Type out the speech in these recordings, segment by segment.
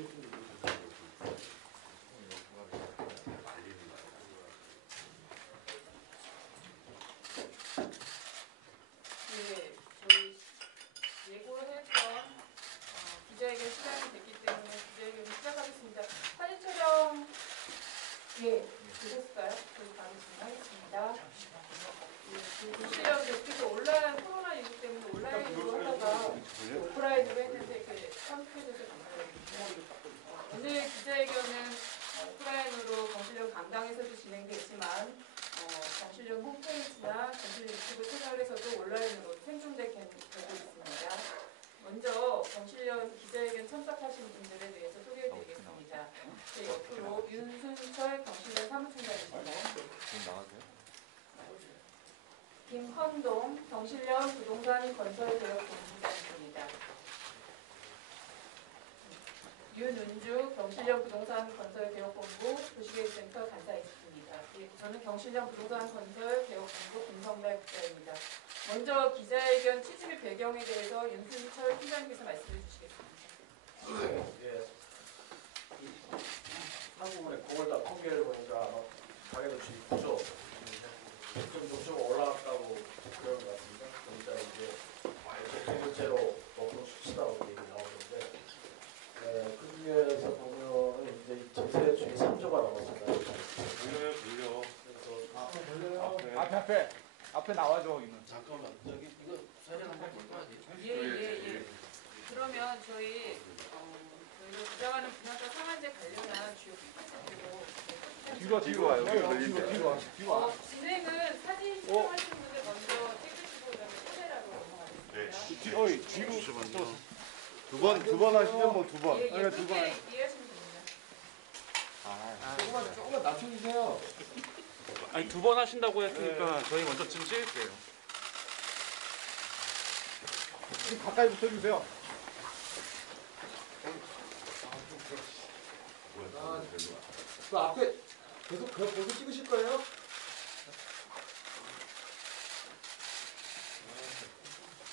네, 저희 예고했던 기자회견 시간이 됐기 때문에 기자회견을 시작하겠습니다. 사진 촬영 되셨을까요? 저희 바로 진행하겠습니다. 보시면 계속해서 온라인 코로나19 때문에 온라인으로 하다가 오프라인으로 했는데 이렇게 선택해줘서 감사드립니다. 오늘 기자회견은 오프라인으로 정신력 강당에서도 진행됐지만 정신력 홈페이지나 정신력 유튜브 채널에서도 온라인으로 생중계되고 있습니다. 먼저 정신력 기자회견 참석하신 분들에 대해서 소개해드리겠습니다. 제 옆으로 윤순철 정신력 사무총장이십니다. 김헌동 정신력 부동산 건설개혁본부장입니다. 윤은주 경실련 부동산 건설개혁본부 도시계획센터 간사이십니다. 저는 경실련 부동산 건설개혁본부 김성달 국장입니다. 먼저 기자회견 취지 및 배경에 대해서 윤순철 팀장님께서 말씀해 주시겠습니다. 예. 한국은행 9월달 통계를 보니까 가계도시 구조 점점 올라갔다고 그런 것 같습니다. 그러니까 이제 대물제로 높은 수치라고 얘기 나오는데 그 중에서 보면 이제 전세주의 3조가 나왔습니다. 돌려요. 그래서 앞에 나와줘. 잠깐만 저기 이거 사진 한번 볼까요? 예. 그러면 저희가 주장하는 분양가 상한제 관련한 주요 PPT로 뒤로 와요. 뒤로 와. 진행은 사진 촬영하시는 분들 먼저 찍으시고 그다음에 카메라로 넘어가겠습니다. 뒤로 두 번 하시면 뭐 두 번. 예, 그러니까 두 번. 이해하시면 됩니다. 조금만 낮춰주세요. 아니 두 번 하신다고 했으니까 저희 먼저 지금 찍을게요. 좀 가까이 붙여주세요. 그 앞에 계속 찍으실 거예요?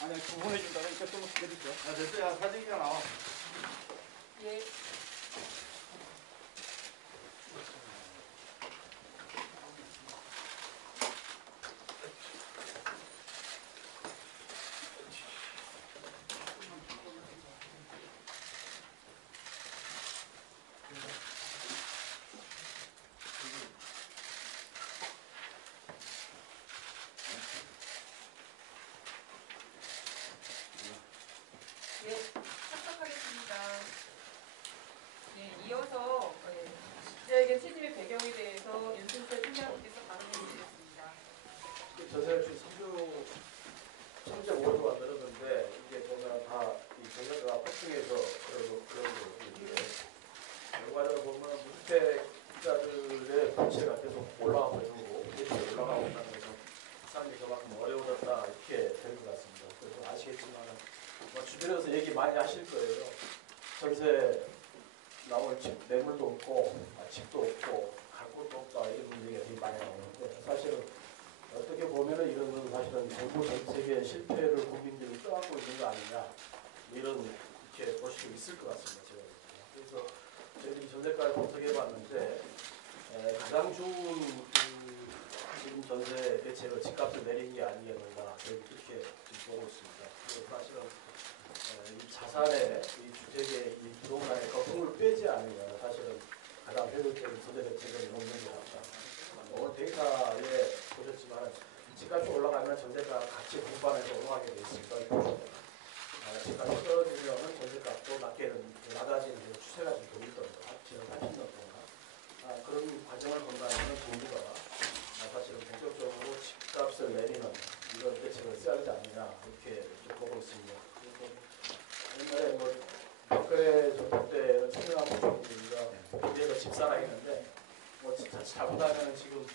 아니 두 번 해준다니까 좀 기다리죠. 됐어요. 사진이가 나와. 예. 시작하겠습니다. 이어서 기자회견 취지 및 배경에 대해서 윤순철 팀장님께서 발언해 주시겠습니다. 전세주의 3.5조가 늘었는데 이게 보면 다 이 경제가 폭등해서 그런 거거든요. 결과적으로 보면 무주택자들의 부채가 계속 올라가고 있고 계속 올라가고 있다는 것은 사람이 그만큼 어려워졌다 이렇게 될 것 같습니다. 그래서 아시겠지만 주변에서 얘기 많이 하실 거예요. 전세 나올 집 매물도 없고 집도 없고 갈 곳도 없다 이런 얘기가 되게 많이 나오는데 사실은 어떻게 보면은 이런 건 사실은 정부 정책의 실패를 국민들이 떠안고 있는 거 아니냐 이런 이렇게 볼 수도 있을 것 같습니다. 제가 그래서 저희들이 전세가를 분석해봤는데 가장 좋은 지금 전세 대책을 집값을 내린 게 아니겠는가 이렇게 보고 있습니다. 그래서 사실은 이 자산의 이 주택의 이 부동산의 거품을 빼지 않으면 사실은 가장 효율적인 전세 대책을 놓는 것 같다. 오늘 데이터에 보셨지만 집값이 올라가면 전세가 같이 동반해서 올라가게 돼 있으니까 집값이 떨어지면 전세값도 낮아지는 추세가 좀 보일 겁니다. 지금 30년 동안 그런 과정을 본다면 정부가 사실은 본격적으로 집값을 내리는 이런 대책을 써야 하지 않느냐 이렇게 좀 보고 있습니다. 옛날에 박근혜 정부 때는 청년한 부족이가 비대가 집사랑했는데 진짜 잘못하면 지금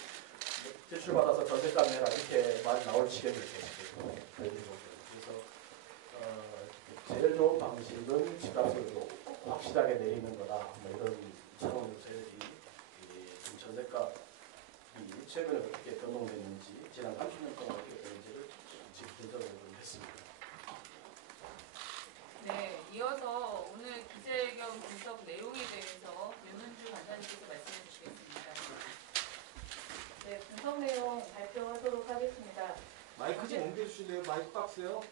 대출 받아서 전세값 내라 이렇게 많이 나올 지경이 있거든요. 그래서 제일 좋은 방식은 집값을 확실하게 내리는 거다. 이런 차원으로 저희들이 지금 전세값이 최근에 어떻게 변동됐는지 지난 30년 동안 어떻게 되는지를 지금 분석을 좀 했습니다. 네, 이어서 오늘 기자회견 분석 내용 마이크 좀 옮겨주실래요? 마이크 박스요?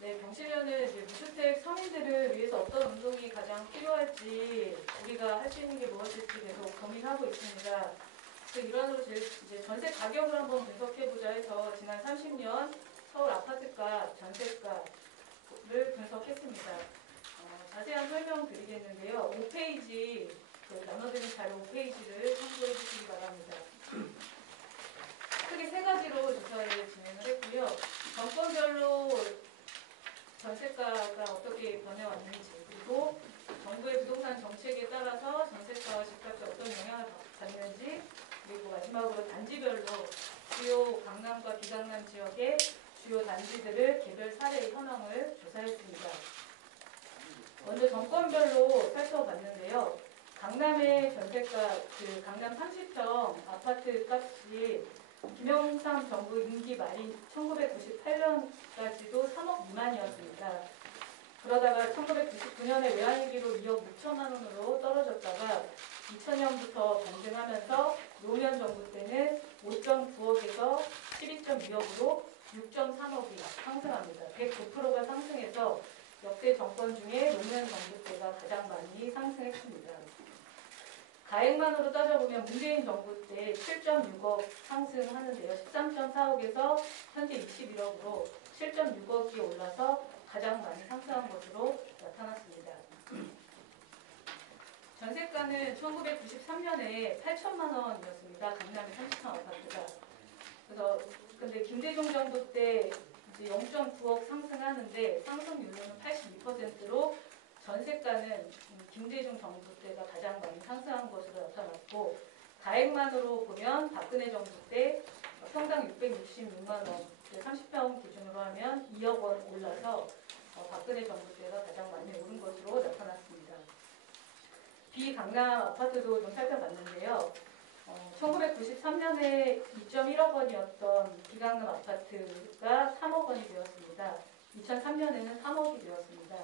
네, 병실련은 이제 무주택 서민들을 위해서 어떤 운동이 가장 필요할지 우리가 할 수 있는 게 무엇일지 계속 고민하고 있습니다. 그 일환으로 이제 전세 가격을 한번 분석해보자 해서 지난 30년 서울 아파트값, 전세가를 분석했습니다. 자세한 설명 드리겠는데요. 5페이지, 나눠드린 자료 5페이지를 참고해 주시기 바랍니다. 크게 세 가지로 조사를 진행을 했고요. 정권별로 전세가가 어떻게 변해왔는지, 그리고 정부의 부동산 정책에 따라서 전세가와 집값에 어떤 영향을 받는지, 그리고 마지막으로 단지별로 주요 강남과 비강남 지역의 주요 단지들을 개별 사례 현황을 조사했습니다. 먼저 정권별로 살펴봤는데요. 강남의 전세가, 강남 30평 아파트 값이 김영삼 정부 임기 말인 1998년까지도 3억 미만이었습니다. 그러다가 1999년에 외환위기로 2억 6천만 원으로 떨어졌다가 2000년부터 반등하면서 노무현 정부 때는 5.9억에서 12.2억으로 6.3억이 상승합니다. 109%가 상승해서 역대 정권 중에 노무현 정부 때가 가장 많이 상승했습니다. 가액만으로 따져보면 문재인 정부 때 7.6억 상승하는데요. 13.4억에서 현재 21억으로 7.6억이 올라서 가장 많이 상승한 것으로 나타났습니다. 전세가는 1993년에 8천만 원이었습니다. 강남의 30평 아파트가. 그래서 근데 김대중 정부 때 이제 0.9억 상승하는데 상승률로는 82%로 전세가는 김대중 정부 때가 가장 많이 상승한 것으로 나타났고, 가액만으로 보면 박근혜 정부 때 평당 666만 원, 30평 기준으로 하면 2억 원 올라서 박근혜 정부 때가 가장 많이 오른 것으로 나타났습니다. 비강남 아파트도 좀 살펴봤는데요. 1993년에 2.1억 원이었던 비강남 아파트가 3억 원이 되었습니다. 2003년에는 3억이 되었습니다.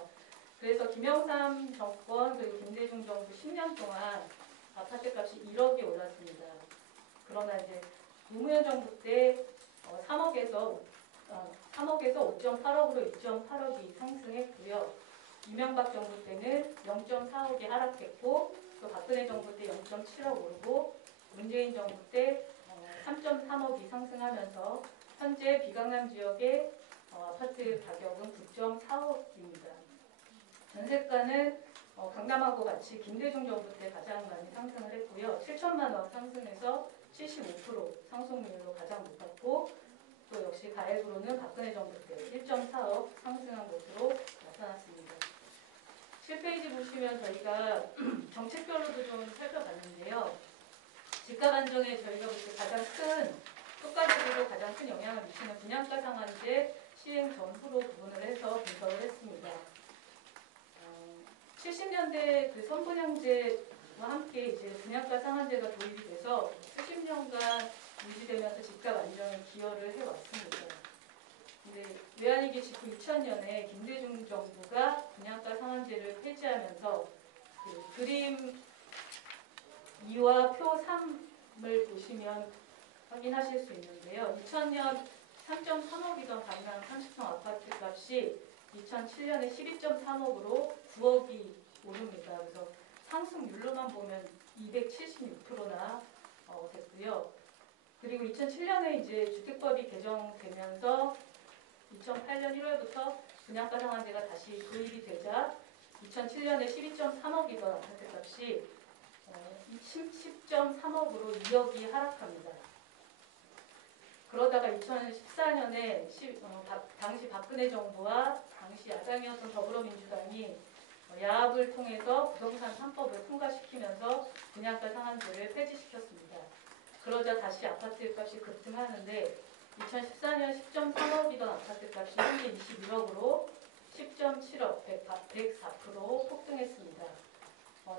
그래서 김영삼 정권 그리고 김대중 정부 10년 동안 아파트 값이 1억이 올랐습니다. 그러나 이제 노무현 정부 때 3억에서 5.8억으로 2.8억이 상승했고요. 이명박 정부 때는 0.4억이 하락했고, 또 박근혜 정부 때 0.7억 오르고, 문재인 정부 때 3.3억이 상승하면서 현재 비강남 지역의 아파트 가격은 9.4억입니다. 전세가는 강남하고 같이 김대중 정부 때 가장 많이 상승을 했고요. 7천만 원 상승해서 75% 상승률로 가장 높았고, 또 역시 가액으로는 박근혜 정부 때 1.4억 상승한 것으로 나타났습니다. 7페이지 보시면 저희가 정책별로도 좀 살펴봤는데요. 집값 안정에 저희가 볼 때 가장 큰, 효과적으로 가장 큰 영향을 미치는 분양가 상한제 시행 전후로 구분을 해서 분석을 했습니다. 70년대 그 선분양제와 함께 이제 분양가 상한제가 도입이 돼서 70년간 유지되면서 집값 안정에 기여를 해왔습니다. 근데 외환위기 직후 2000년에 김대중 정부가 분양가 상한제를 폐지하면서 그 그림 2와 표 3을 보시면 확인하실 수 있는데요. 2000년 3.3억이던 강남 30평 아파트 값이 2007년에 12.3억으로 9억이 오릅니다. 그래서 상승률로만 보면 276%나 됐고요. 그리고 2007년에 이제 주택법이 개정되면서 2008년 1월부터 분양가 상한제가 다시 도입이 되자 2007년에 12.3억이던 아파트 값이 10.3억으로 2억이 하락합니다. 그러다가 2014년에 당시 박근혜 정부와 당시 야당이었던 더불어민주당이 야합을 통해서 부동산 3법을 통과시키면서 분양가 상한제를 폐지시켰습니다. 그러자 다시 아파트 값이 급등하는데 2014년 10.3억이던 아파트 값이 현재 21억으로 10.7억, 104% 폭등했습니다.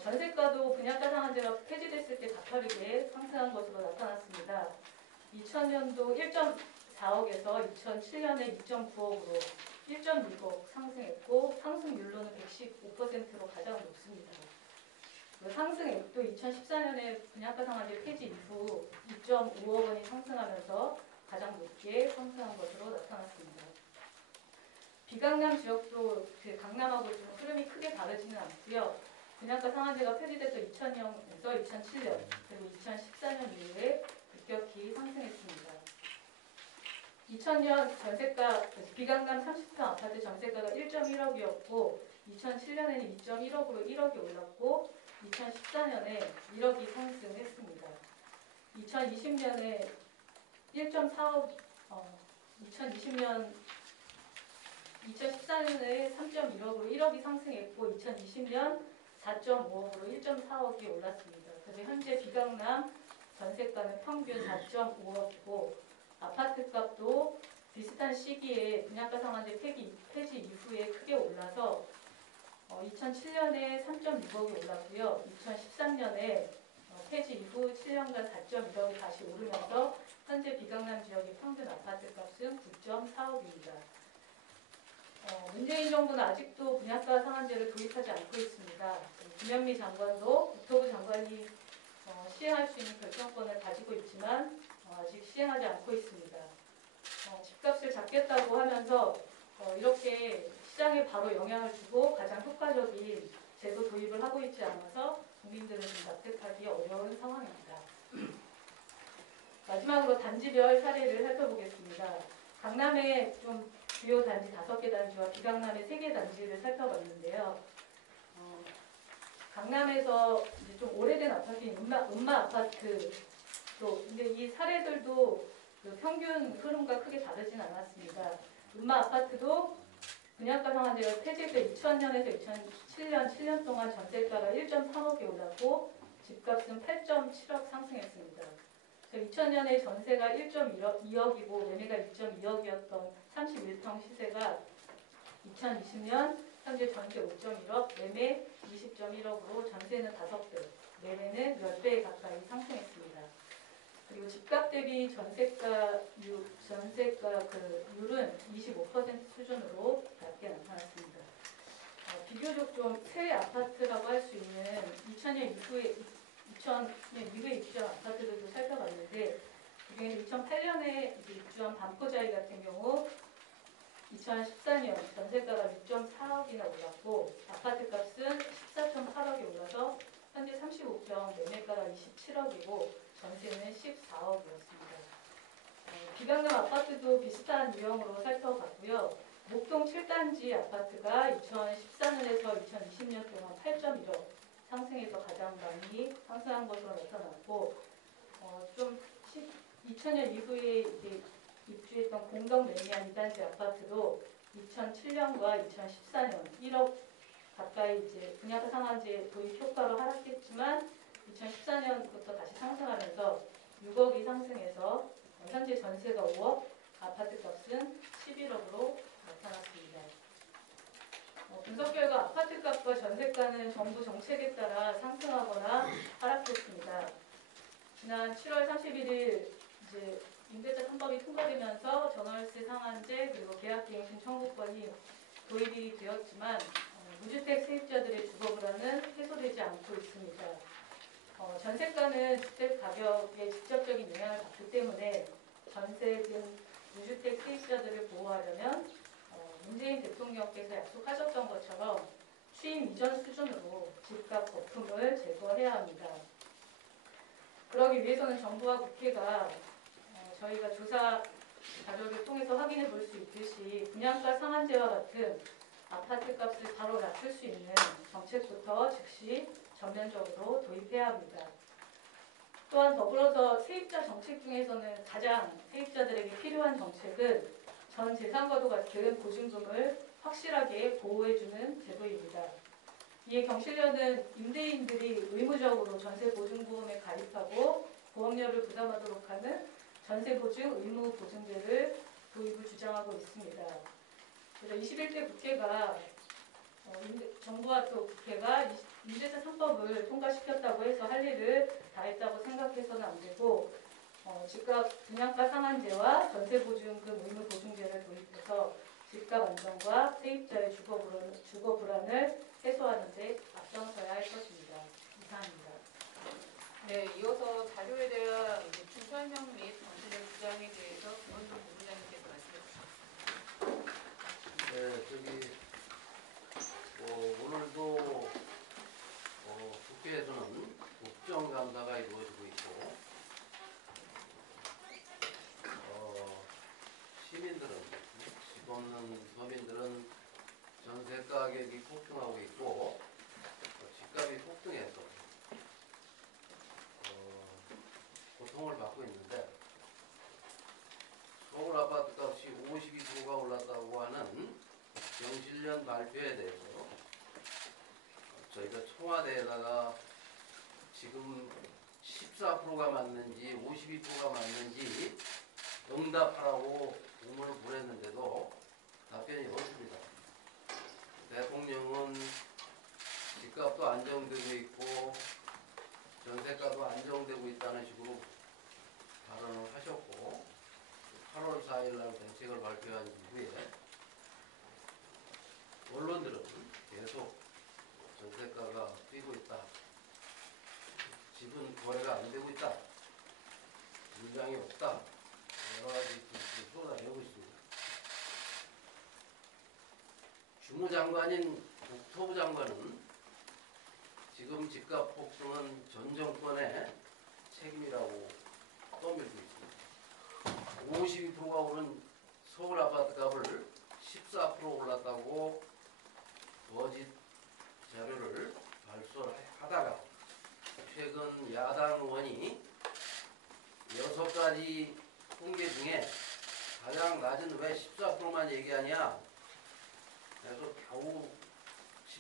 전세가도 분양가 상한제가 폐지됐을 때 가파르게 상승한 것으로 나타났습니다. 2000년도 1.4억에서 2007년에 2.9억으로 1.6억 상승했고, 상승률로는 115%로 가장 높습니다. 상승액도 2014년에 분양가 상한제 폐지 이후 2.5억 원이 상승하면서 가장 높게 상승한 것으로 나타났습니다. 비강남 지역도 그 강남하고 좀 흐름이 크게 다르지는 않고요. 분양가 상한제가 폐지돼서 2000년에서 2007년 그리고 2014년 이후에 급격히 상승했습니다. 2000년 전세가 비강남 30평 아파트 전세가가 1.1억이었고 2007년에는 2.1억으로 1억이 올랐고 2014년에 1억이 상승했습니다. 2020년에 1.4억 2014년에 3.1억으로 1억이 상승했고 2020년 4.5억으로 1.4억이 올랐습니다. 그래서 현재 비강남 전세가는 평균 4.5억이고 아파트 값도 비슷한 시기에 분양가 상한제 폐지 이후에 크게 올라서 2007년에 3.6억이 올랐고요. 2013년에 폐지 이후 7년간 4.1억이 다시 오르면서 현재 비강남 지역의 평균 아파트 값은 9.4억입니다. 문재인 정부는 아직도 분양가 상한제를 도입하지 않고 있습니다. 김현미 장관도 국토부 장관이 시행할 수 있는 결정권을 가지고 있지만 아직 시행하지 않고 있습니다. 집값을 잡겠다고 하면서 이렇게 시장에 바로 영향을 주고 가장 효과적인 제도 도입을 하고 있지 않아서 국민들은 좀 납득하기 어려운 상황입니다. 마지막으로 단지별 사례를 살펴보겠습니다. 강남의 좀 주요 단지 5개 단지와 비강남의 3개 단지를 살펴봤는데요. 강남에서 이제 좀 오래된 아파트인 음마 아파트 근데 이 사례들도 그 평균 흐름과 크게 다르진 않았습니다. 음마 아파트도 분양가 상한제가 폐지돼 2000년에서 2007년 7년 동안 전세가가 1.3억이 올랐고 집값은 8.7억 상승했습니다. 2000년에 전세가 1.2억이고 매매가 2.2억이었던 31평 시세가 2020년 현재 전세 5.1억, 매매 20.1억으로 전세는 5배, 매매는 10배 가까이 상승했습니다. 그리고 집값 대비 전세가 율은 25% 수준으로 낮게 나타났습니다. 비교적 좀 새 아파트라고 할 수 있는 2000년 이후에 입주한 아파트들도 살펴봤는데 그중에 2008년에 입주한 반포자이 같은 경우 2014년 전세가가 6.4억이나 올랐고 아파트 값은 14.8억이 올라서 현재 35평 매매가가 27억이고 전세는 14억이었습니다. 비강남 아파트도 비슷한 유형으로 살펴봤고요. 목동 7단지 아파트가 2014년에서 2020년 동안 8.1억 상승해서 가장 많이 상승한 것으로 나타났고 2000년 이후에 입주했던 공동 매매한 2단지 아파트도 2007년과 2014년 1억 가까이 이제 분양가 상한제 도입 효과로 하락했지만 2014년부터 다시 상승하면서 6억이 상승해서 현재 전세가 5억, 아파트 값은 11억으로 나타났습니다. 분석 결과 아파트 값과 전세가는 정부 정책에 따라 상승하거나 하락했습니다. 지난 7월 31일 이제 임대차 3법이 통과되면서 전월세 상한제 그리고 계약갱신 청구권이 도입이 되었지만 무주택 세입자들의 주거 불안은 해소되지 않고 있습니다. 전세가는 주택 가격에 직접적인 영향을 받기 때문에 전세 등 무주택 세입자들을 보호하려면 문재인 대통령께서 약속하셨던 것처럼 취임 이전 수준으로 집값 거품을 제거해야 합니다. 그러기 위해서는 정부와 국회가 저희가 조사 자료를 통해서 확인해 볼 수 있듯이 분양가 상한제와 같은 아파트 값을 바로 낮출 수 있는 정책부터 즉시 전면적으로 도입해야 합니다. 또한 더불어서 세입자 정책 중에서는 가장 세입자들에게 필요한 정책은 전 재산과도 같은 보증금을 확실하게 보호해주는 제도입니다. 이에 경실련은 임대인들이 의무적으로 전세보증보험에 가입하고 보험료를 부담하도록 하는 전세보증 의무보증제를 도입을 주장하고 있습니다. 그래서 21대 국회가 정부와 또 국회가 임대차 3법을 통과시켰다고 해서 할 일을 다 했다고 생각해서는 안 되고 집값 분양가 상한제와 전세보증금 의무보증제를 도입해서 집값 안정과 세입자의 주거 불안을 해소하는 데 앞장서야 할 것입니다. 이상입니다. 네, 이어서 자료에 대한 대충 설명 및 당신의 주장에 대해서 김원준 본부장님께서 말씀해 주시겠습니다. 네, 오늘도 국회에서는 국정감사가 이루어지고 있고 시민들은 집 없는 서민들은 전세 가격이 폭등하고 있고 집값이 폭등해서 고통을 받고 있는데 서울 아파트 값이 52%가 올랐다고 하는 경실련 발표에 대해서 저희가 청와대에다가 지금 14%가 맞는지 52%가 맞는지 응답하라고 공문을 보냈는데도 답변이 없습니다. 대통령은 집값도 안정되고 있고 전세가도 안정되고 있다는 식으로 발언을 하셨고 8월 4일 날 대책을 발표한 이후에 언론들은 계속 전세가가 뛰고 있다. 집은 거래가 안 되고 있다. 물량이 없다. 여러 가지 기술을 쏟아내고 있습니다. 주무장관인 국토부 장관은 지금 집값 폭등은 전 정권의 책임이라고 떠밀고 있습니다. 52%가 오른 서울 아파트 값을 14% 올랐다고 거짓 자료를 발설하다가 최근 야당 의원이 6가지 통계 중에 가장 낮은 왜 14%만 얘기하냐 그래서 겨우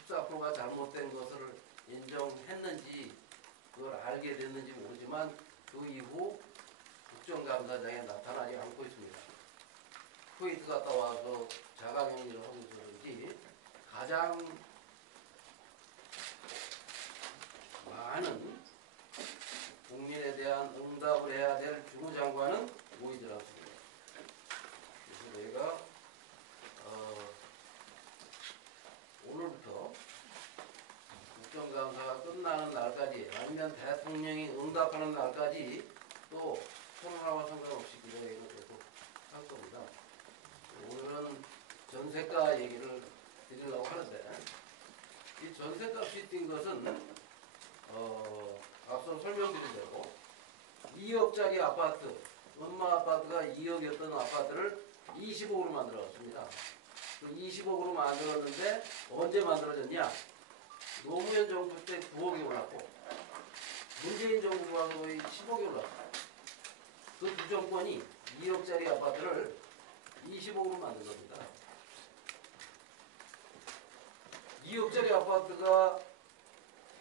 14%가 잘못된 것을 인정했는지 그걸 알게 됐는지 모르지만 그 이후 국정감사장에 나타나지 않고 있습니다. 쿠웨이트 갔다 와서 자가격리를 하고 있어서 그런지 가장 많은 국민에 대한 응답을 해야 될 주무장관은 보이질 않습니다. 그래서 내가 오늘부터 국정감사가 끝나는 날까지 아니면 대통령이 응답하는 날까지 또 코로나와 상관없이 기자회견을 계속 할 겁니다. 오늘은 전세가 얘기를 드리려고 하는데 이 전세값이 뛴 것은 앞서 설명드린 대로 2억짜리 아파트, 엄마 아파트가 2억이었던 아파트를 20억으로 만들어갔습니다. 그 20억으로 만들었는데 언제 만들어졌냐? 노무현 정부 때 9억이 올랐고 문재인 정부가 거의 10억이 올랐어요. 그 두 정권이 2억짜리 아파트를 20억으로 만든 겁니다. 2억짜리 아파트가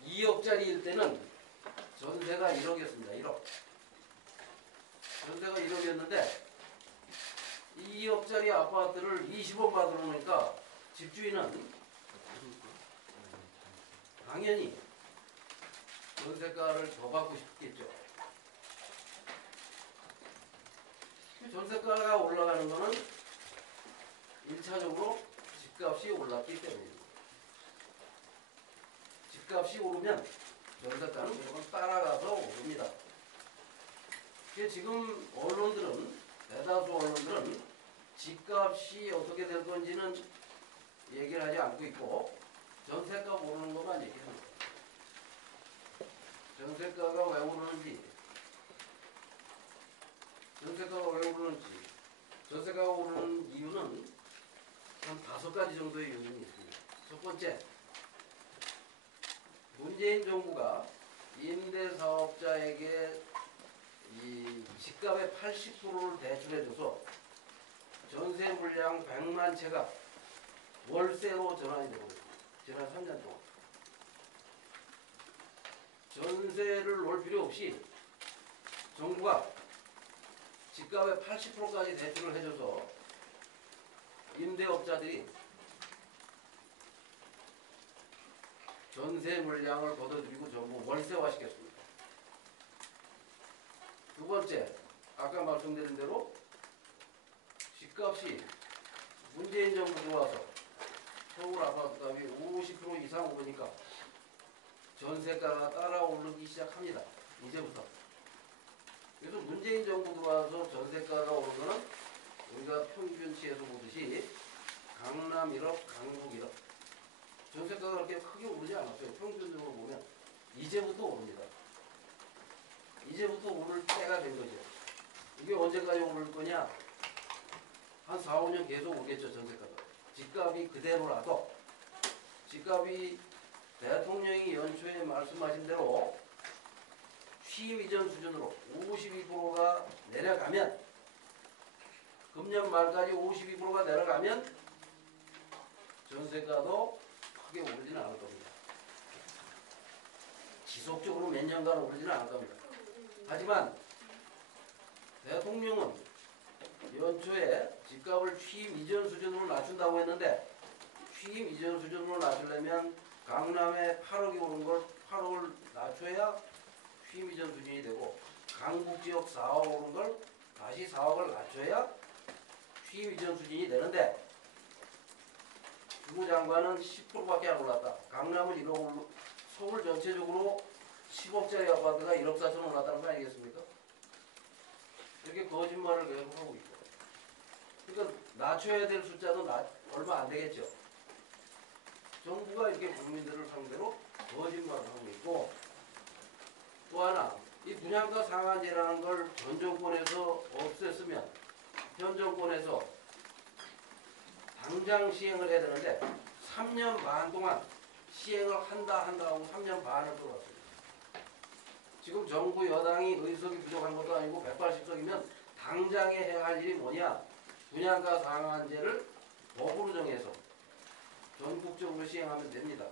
2억짜리일 때는 전세가 1억이었습니다. 1억. 전세가 1억이었는데 2억짜리 아파트를 20억 받으러 오니까 집주인은 당연히 전세가를 더 받고 싶겠죠. 전세가가 올라가는 것은 1차적으로 집값이 올랐기 때문입니다. 집값이 오르면 전세가는 무조건 따라가서 오릅니다. 지금 언론들은 대다수 언론들은 집값이 어떻게 될 건지는 얘기를 하지 않고 있고 전세가 오르는 것만 얘기합니다. 전세가가 왜 오르는지 전세가가 오르는 이유는 한 5가지 정도의 요인이 있습니다. 첫 번째, 문재인 정부가 임대사업자에게 이 집값의 80%를 대출해줘서 전세 물량 100만 채가 월세로 전환이 되고 있습니다. 지난 3년 동안. 전세를 놓을 필요 없이 정부가 집값의 80%까지 대출을 해줘서 임대업자들이 전세 물량을 걷어들이고 전부 월세화시켰습니다. 두 번째, 아까 말씀드린 대로 집값이 문재인 정부 들어와서 서울 아파트 값이 50% 이상 오르니까 전세가가 따라 오르기 시작합니다. 이제부터. 그래서 문재인 정부 들어와서 전세가가 오르면 우리가 평균치에서 보듯이 강남 1억, 강북 1억. 전세가가 그렇게 크게 오르지 않았어요. 평균적으로 보면 이제부터 오릅니다. 이제부터 오를 때가 된 거죠. 이게 언제까지 오를 거냐? 한 4, 5년 계속 오겠죠, 전세가가. 집값이 그대로라도 집값이 대통령이 연초에 말씀하신 대로 취임 이전 수준으로 52%가 내려가면 금년 말까지 52%가 내려가면 전세가도 크게 오르지는 않을 겁니다. 지속적으로 몇 년간 오르지는 않을 겁니다. 하지만 대통령은 연초에 집값을 취임 이전 수준으로 낮춘다고 했는데 취임 이전 수준으로 낮추려면 강남에 8억이 오른 걸 8억을 낮춰야 취임 이전 수준이 되고 강북 지역 4억 오른 걸 다시 4억을 낮춰야 취임 이전 수준이 되는데 주무 장관은 10%밖에 안 올랐다. 강남은 1억 서울 전체적으로 10억짜리 아파트가 1억 4천 올랐다는 거 아니겠습니까? 이렇게 거짓말을 계속 하고 있고. 그러니까 낮춰야 될 숫자도 얼마 안 되겠죠. 정부가 이렇게 국민들을 상대로 거짓말을 하고 있고 또 하나 이 분양가 상한제라는 걸 전 정권에서 없앴으면 현 정권에서 당장 시행을 해야 되는데 3년 반 동안 시행을 한다 하고 3년 반을 끌어왔습니다. 지금 정부 여당이 의석이 부족한 것도 아니고 180석이면 당장에 해야 할 일이 뭐냐? 분양가 상한제를 법으로 정해서 전국적으로 시행하면 됩니다.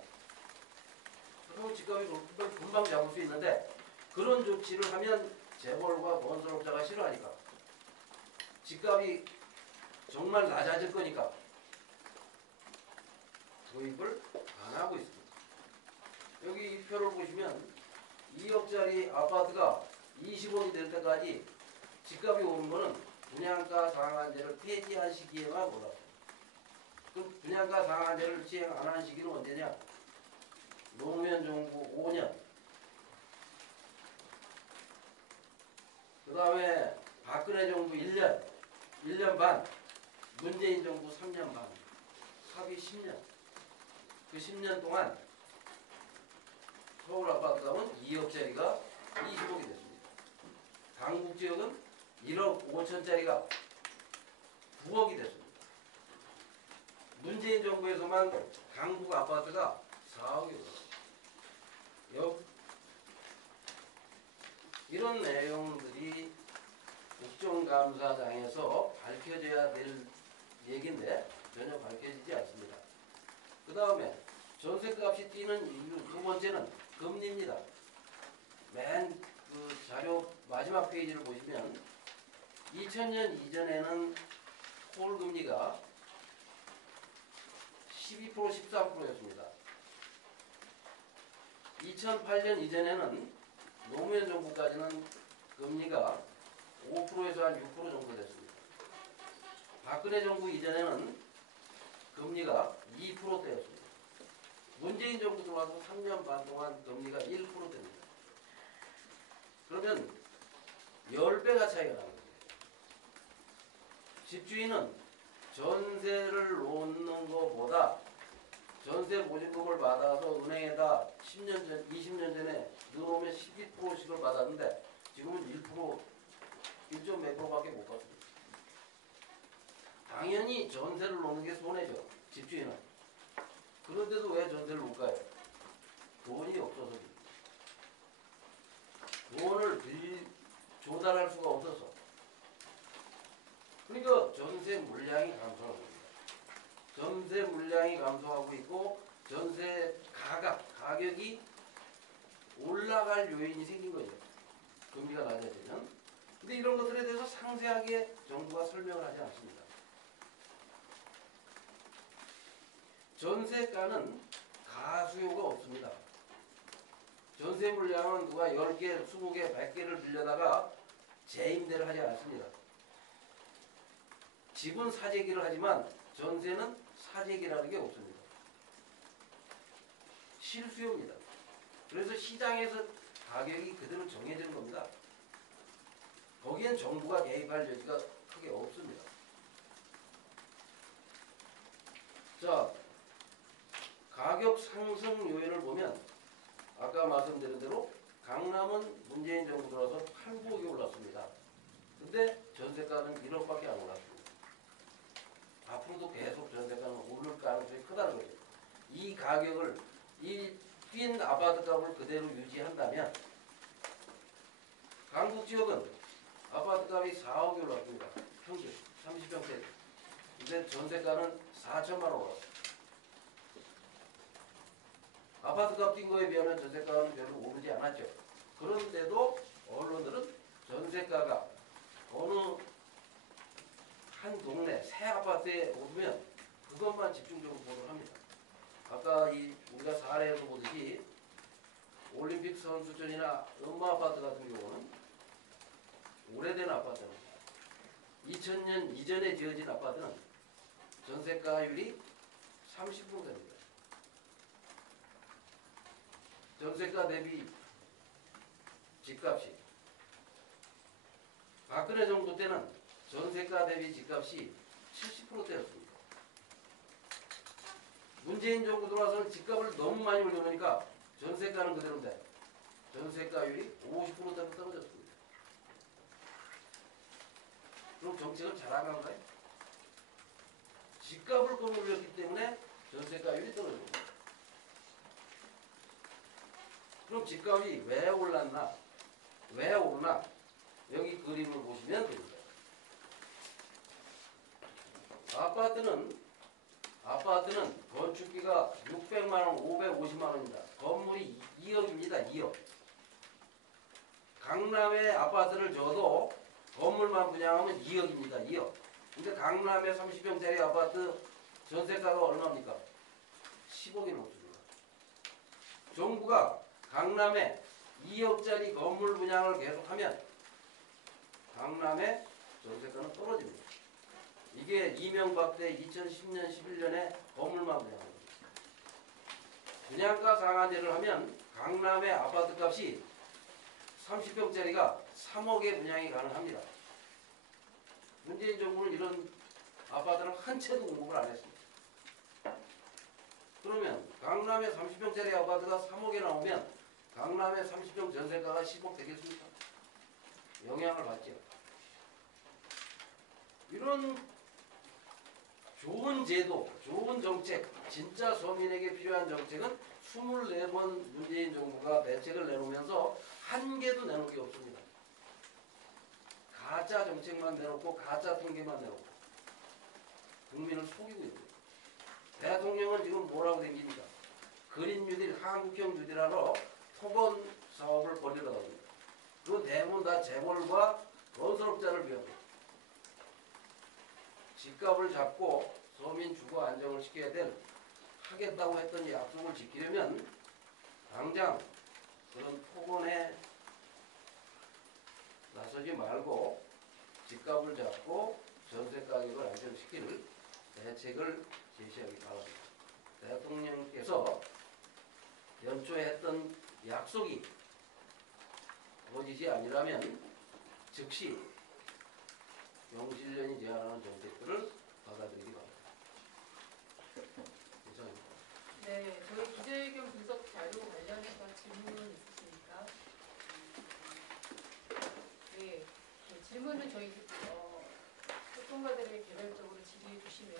그럼 집값이 금방 잡을 수 있는데 그런 조치를 하면 재벌과 건설업자가 싫어하니까 집값이 정말 낮아질 거니까 도입을 안 하고 있습니다. 여기 이 표를 보시면 2억짜리 아파트가 20억이 될 때까지 집값이 오른 거는 분양가 상한제를 폐지한 시기에만 올랐습니다. 그럼 분양가 상한제를 시행 안 한 시기는 언제냐? 노무현 정부 5년. 그 다음에 박근혜 정부 1년 반. 문재인 정부 3년 반. 합의 10년. 그 10년 동안 서울 아파트 값은 2억짜리가 20억이 됐습니다. 강북 지역은 1억 5천짜리가 9억이 됐습니다. 문재인 정부에서만 강북 아파트가 4억이 올랐습니다. 이런 내용들이 국정감사장에서 밝혀져야 될 얘기인데 전혀 밝혀지지 않습니다. 그 다음에 전세값이 뛰는 이유 두 번째는 금리입니다. 맨 그 자료 마지막 페이지를 보시면 2000년 이전에는 콜 금리가 12% 13%였습니다. 2008년 이전에는 노무현 정부까지는 금리가 5%에서 한 6% 정도 됐습니다. 박근혜 정부 이전에는 금리가 2%대였습니다. 문재인 정부 들어와서 3년 반 동안 금리가 1%대입니다. 그러면 10배가 차이가 나는 거예요. 집주인은 전세를 놓는 것보다 전세 보증금을 받아서 은행에다 10년 전, 20년 전에 넣어놓으면 12%씩을 받았는데 지금은 1점 몇 프로밖에 못 받습니다. 당연히 전세를 놓는 게 손해죠. 집주인은. 그런데도 왜 전세를 놓을까요? 돈이 없어서. 돈을 조달할 수가 없어서. 그러니까 전세 물량이 감소하고 있습니다. 전세 물량이 감소하고 있고 전세 가격이 올라갈 요인이 생긴 거죠. 금리가 낮아지면. 근데 이런 것들에 대해서 상세하게 정부가 설명을 하지 않습니다. 전세가는 가수요가 없습니다. 전세 물량은 누가 10개, 20개, 100개를 빌려다가 재임대를 하지 않습니다. 집은 사재기를 하지만 전세는 사재기라는 게 없습니다. 실수요입니다. 그래서 시장에서 가격이 그대로 정해지는 겁니다. 거기엔 정부가 개입할 여지가 크게 없습니다. 자, 가격 상승 요인을 보면 아까 말씀드린 대로 강남은 문재인 정부 들어서 8, 9억이 올랐습니다. 근데 전세가는 1억밖에 안 올랐습니다. 앞으로도 계속 전세가는 오를 가능성이 크다는 거죠. 이 가격을, 이 뛴 아파트 값을 그대로 유지한다면 강북 지역은 아파트 값이 4억이 올랐습니다. 평균 30평대. 근데 전세가는 4천만 원 올랐습니다. 아파트 값 뛴 거에 비하면 전세가는 별로 오르지 않았죠. 그런데도 언론들은 전세가가 어느 한 동네 새 아파트에 오르면 그것만 집중적으로 보도를 합니다. 아까 우리가 사례에서 보듯이 올림픽 선수촌이나 음마 아파트 같은 경우는 오래된 아파트는 2000년 이전에 지어진 아파트는 전세가율이 30%입니다. 전세가 대비 집값이 박근혜 정부 때는 전세가 대비 집값이 70%대였습니다. 문재인 정부 들어와서는 집값을 너무 많이 올려놓으니까 전세가는 그대로인데 전세가율이 50%대로 떨어졌습니다. 그럼 정책을 잘한 건가요? 집값을 끌어올렸기 때문에 전세가율이 떨어집니다. 그럼 집값이 왜 올랐나? 왜 오르나? 여기 그림을 보시면 됩니다. 아파트는 건축비가 600만 원, 550만 원입니다. 건물이 2억입니다. 2억. 강남의 아파트를 줘도 건물만 분양하면 2억입니다. 2억. 근데 강남의 30평짜리 아파트 전세가가 얼마입니까? 10억이 넘습니다. 정부가 강남에 2억짜리 건물 분양을 계속하면 강남의 전세가는 떨어집니다. 이게 이명박 때 2010년, 11년에 건물만 분양합니다. 분양가 상한제를 하면 강남의 아파트 값이 30평짜리가 3억에 분양이 가능합니다. 문재인 정부는 이런 아파트를 한 채도 공급을 안 했습니다. 그러면 강남의 30평짜리 아파트가 3억에 나오면 강남의 30평 전세가가 10억 되겠습니까? 영향을 받죠. 이런 좋은 제도, 좋은 정책, 진짜 서민에게 필요한 정책은 24번 문재인 정부가 대책을 내놓으면서 한 개도 내놓은 게 없습니다. 가짜 정책만 내놓고 가짜 통계만 내놓고 국민을 속이고 있습니다. 대통령은 지금 뭐라고 댕깁니까? 그린 뉴딜, 한국형 뉴딜하러 토건 사업을 벌이려고 합니다. 그건 대부분 다 재벌과 건설업자를 위합니다. 집값을 잡고 서민 주거 안정을 시켜야 될 하겠다고 했던 약속을 지키려면 당장 그런 토건에 나서지 말고 집값을 잡고 전세 가격을 안정시킬 대책을 제시하기 바랍니다. 대통령께서 연초에 했던 약속이 거짓이 아니라면 즉시 영실련이 제안하는 정책들을 받아들이기 바랍니다. 이상입니다. 네, 저희 기자회견 분석 자료 관련해서 질문 있으십니까? 네, 질문은 저희 활동가들에게 개별적으로 질의해 주시면